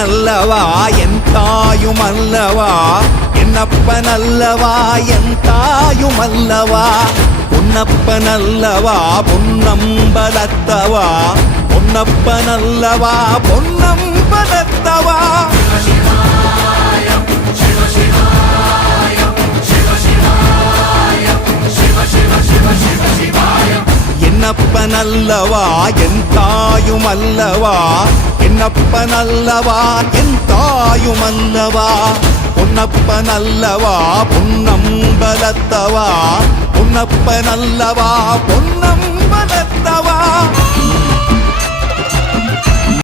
பொன்னப்பனல்லவா என் தாயுமல்லவா என்னப்பனல்லவா என் தாயுமல்லவா பொன்னப்பனல்லவா பொன்னம்பலத்தவா பொன்னப்பனல்லவா பொன்னம்பலத்தவா என்னப்பனல்லவா என் தாயுமல்லவா என்னப்பனல்லவா என் தாயுமல்லவா பொன்னப்பனல்லவா பொன்னம்பலத்தவா பொன்னப்பனல்லவா பொன்னம்பலத்தவா